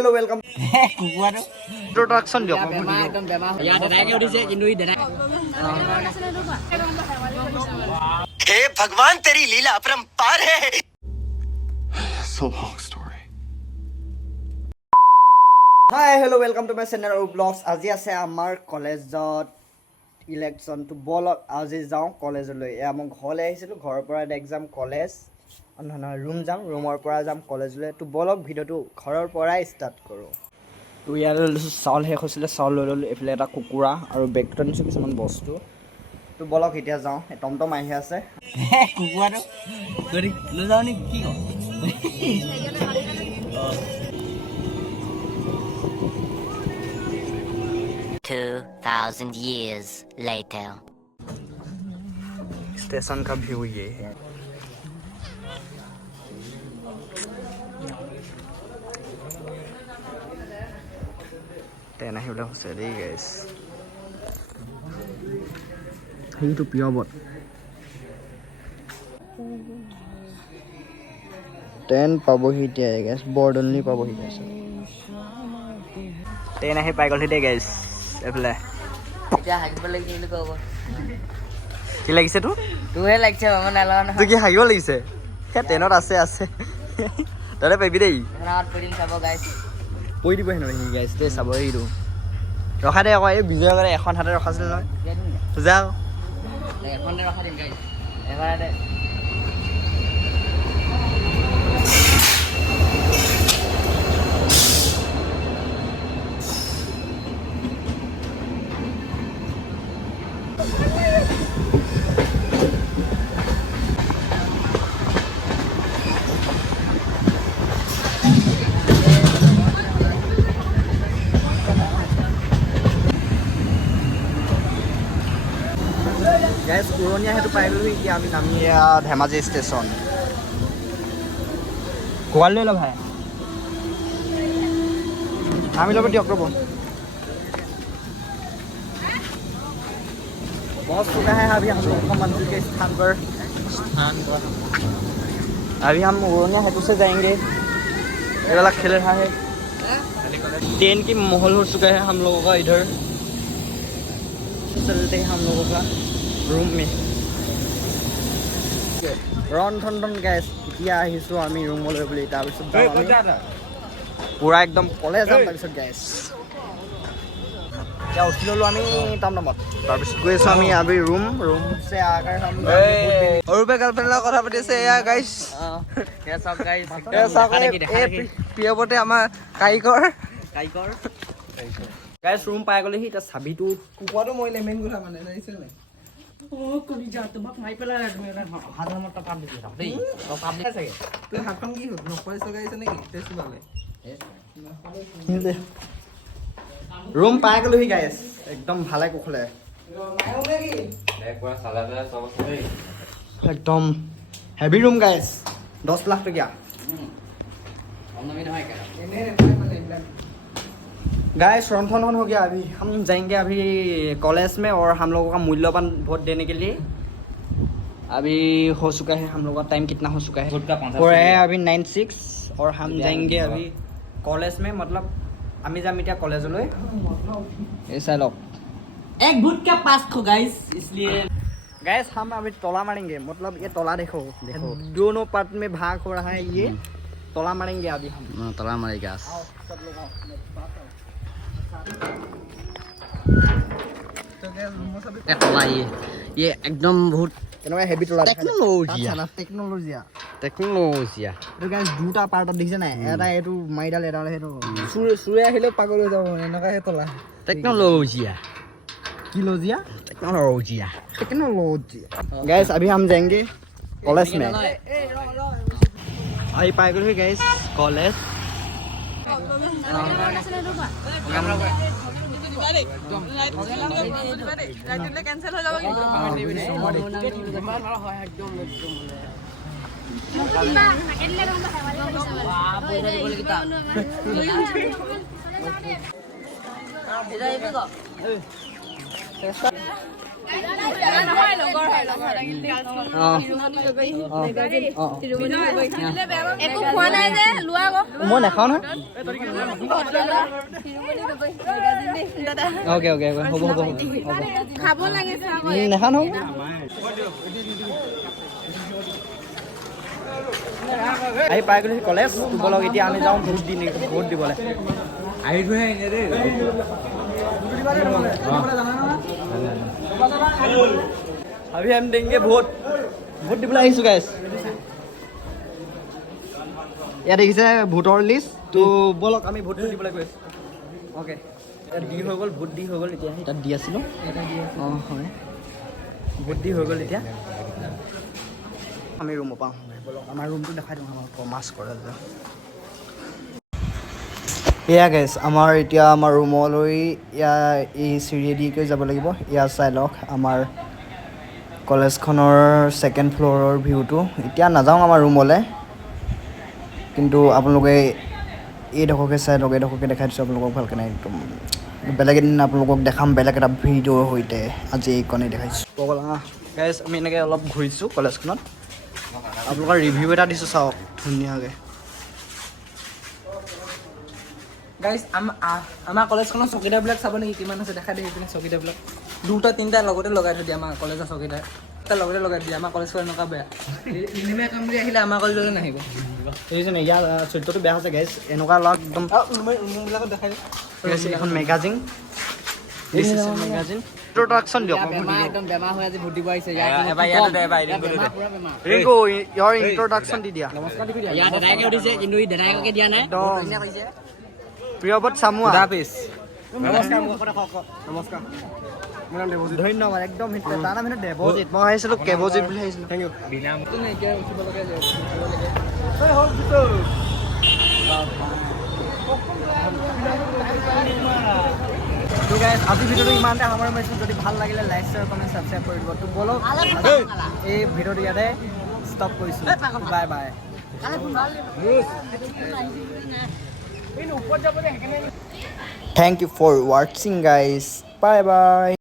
hello, welcome. কুকুৰাটো Introduction দিয়ক একদম বেমাৰ ইয়াত দাদাকে উঠিছে কিন্তু ই দাদা हे भगवान तेरी लीला अपरंपार है So long story. Hi, hello, welcome to my channel of vlogs. আজি আছে আমাৰ কলেজত ইলেকশ্যন তো বলক আজি যাওঁ কলেজলৈ এয়া মই ঘৰলৈ আহিছিলোঁ ঘৰৰ পৰা এক্সাম কলেজ নহয় ৰুম যাম ৰুমৰ পৰা যাম কলেজলৈ তো বলক ভিডিঅ'টো ঘৰৰ পৰাই ষ্টাৰ্ট কৰোঁ তো ইয়ালৈ লৈছোঁ চাউল শেষ হৈছিলে চাউল লৈ ল'লোঁ এইফালে এটা কুকুৰা আৰু বেগটো আনিছোঁ কিছুমান বস্তু তো বলক এতিয়া যাওঁ টমটম আহি আছে কুকুৰাটো লৈ যাওঁ নি কি কওঁ 2,000 years later. स्टेशन का व्यू ये है ट्रेन আহিবলৈ হৈছে দেই গাইস সেইটো পিয়বত ট্ৰেন পাবহি এতিয়া গাইস বৰ্ডনলি পাবহি গাইস ট্ৰেন আহি পাই গ'লহি দেই গাইস এফালে এতিয়া হাগিব লাগিছে বুলি ক'ব কি লাগিছে তোৰ তোৰহে লাগিছে মই নালাগে নহয় তোৰ কি হাগিব লাগিছে সেই ট্ৰেনত আছে তই পাৰিবি দেই নাৱত পৰিম চাব গাইছ পৰি দিব হেনো সি গাইছ দেই চাব এইটো ৰখা দে আকৌ এই বিজয় কৰে এখন হাতে ৰখাইছিলে নহয় যা এখনতে ৰখা দিম গাইছ এবাৰতে গাইছ পুৰণীয়া সেইটো পাই গ'লো এতিয়া আমি নামি ধেমাজি ষ্টেচন গোৱাল লৈ ল ভাই নামি ল'ব দিয়ক ৰ'ব बहुत चुका है अभी हम लोगों का मंदिर के स्थान पर अभी हम उड़निया हेतु से जाएंगे ये वाला खेल रहा है ट्रेन की माहौल हो चुका है हम लोगों का इधर चलते हैं हम लोगों का रूम में रन ठन गैस এতিয়া আহিছোঁ আমি ৰুমলৈ বুলি তাৰপিছত পুৰা একদম কলেজ যাম তাৰপিছত গেছ क्या उठ लो আমি টমটমত তাৰপিছত গৈ আছোঁ আমি আবি ৰুম से आकर हम और पे गर्लफ्रेंड লগত কথা পাতি আছে এয়া গাইস এ সব গাইছ এ সব পিয়বতে আমাৰ কাইকৰ গাইস ৰুম পাই গ'লেহি এতিয়া চাবিটো কুকুৰাটো মৰিলে মেইন কথা মানে জানিছে নাই ও কলি যা তোমাক মাই পেলা তুমি হাজাৰমান টকা দি দিছা দেই টকা দি আছে তুই হাতখন কি হ'ল নকৰিছ গাইছ নেকি টেষ্ট পালে ৰুম পাই গ'লোহি গাইছ একদম ভালে কুশলে एकदम हैवी रूम गाइस 10 लाख टकिया गाइस रंथन हो गया अभी हम जाएंगे अभी कॉलेज में और हम लोगों का मूल्यवान वोट देने के लिए अभी हो चुका है हम लोगों का टाइम कितना हो चुका है और है अभी 9:06 और हम जाएंगे अभी कॉलेज में मतलब আমি যাম এতিয়া কলেজলৈ এই চাই লওক एक भूत का 500 गाइस इसलिए गैस हम अभी तोला मारेंगे मतलब ये तोला देखो दोनों पार्ट में भाग हो रहा है ये तोला मारेंगे अभी हम तला मारेगा सब लोग तला ये एकदम बहुत কেনেকুৱা হেভি তলা টেকন'লজি এইটো গাইছ দুটা পাৰ্টত দেখিছে নাই এটা এইটো মাৰিডাল এটা সেইটো চুৰে আহিলে পাগল হৈ যাব এনেকুৱা সেই তলা টেকন'লজি गैस अभी हम जाएंगे कॉलेज में अभी पाए गए गैस कॉलेज একো খোৱা নাই যে লোৱা আকৌ মই নাখাওঁ নহয় অ'কে অ'কে হ'ব হ'ব খাব লাগে নাখাওঁ নহয় আহি পাই গ'লো কলেজ বলক এতিয়া আমি যাওঁ ভোট দিবলৈ अभी हम देंगे वोट দিবলৈ আহিছোঁ গাইছ ইয়াত দেখিছে ভোটৰ লিষ্ট তো বলক আমি ভোটটো দিবলৈ গৈ আছোঁ অ'কে ইয়াত দি হৈ গ'ল ভোট দি হৈ গ'ল এতিয়া তাত দি আছিলোঁ অঁ হয় ভোট দি হৈ গ'ল এতিয়া আমি ৰুমৰ পাওঁ বলক আমাৰ ৰুমটো দেখাই দিওঁ আমাৰ কমাৰ্চ কলেজ এয়া গাইছ আমাৰ এতিয়া আমাৰ ৰুমলৈ এই চিৰিয়েদিকৈ যাব লাগিব ইয়াত চাই লওক আমাৰ কলেজখনৰ ছেকেণ্ড ফ্ল'ৰৰ ভিউটো এতিয়া নাযাওঁ আমাৰ ৰুমলৈ কিন্তু আপোনালোকে এইডোখৰকে চাই লওক এইডোখৰকে দেখাই দিছোঁ আপোনালোকক ভালকৈ নাই একদম বেলেগ এদিন আপোনালোকক দেখাম বেলেগ এটা ভিডিঅ'ৰ সৈতে আজি এইকণেই দেখাইছোঁ গাইছ আমি এনেকৈ অলপ ঘূৰিছোঁ কলেজখনত আপোনালোকৰ ৰিভিউ এটা দিছোঁ চাওক ধুনীয়াকৈ গাইজ আমাৰ কলেজখনৰ চকীদাৰবিলাক চাব নেকি কিমান আছে দেখাই দিয়ে সেইপিনে চকীদাৰবিলাক দুটা তিনিটা লগতে লগাই থৈ দিয়ে আমাৰ কলেজৰ চকীদাৰ এটা লগতে লগাই দিয়ে আমাৰ কলেজখন এনেকুৱা বেয়া ইনিমে কাম বুলি আহিলে আমাৰ কলেজলৈ নাহিব দেখিছে নে ইয়াৰ চৰিত্ৰটো বেয়া হৈছে গাইজ এনেকুৱা লগ একদম ৰুমবিলাকত দেখাই দিয়ে এখন মেগাজিন মেগাজিন ইন্ট্ৰডাকশ্যন দিয়ক একদম বেমাৰ হৈ আজি ভোট দিব আহিছে ৰিংকু ইয়াৰ ইন্ট্ৰডাকশ্যন দি দিয়া ইয়াৰ দাদাইকে উঠিছে কিন্তু ই দাদাইকে দিয়া নাই প্ৰিয়বত চামুৱা নমস্কাৰ ধন্যবাদ একদম তাৰ নাম দেৱজিত মই ভাবিছিলোঁ কেৱজিত বুলি ভাবিছিলোঁ থেংক ইউ এতিয়া উঠিব লগা তো গাইজ আজি ভিডিঅ'টো ইমানতে সামৰি মাৰিছোঁ যদি ভাল লাগিলে লাইক শ্বেয়াৰ কমেণ্ট ছাবস্ক্ৰাইব কৰি দিব তো বলক এই ভিডিঅ'টো ইয়াতে ষ্টপ কৰিছোঁ bye bye Thank you for watching guys. Bye bye.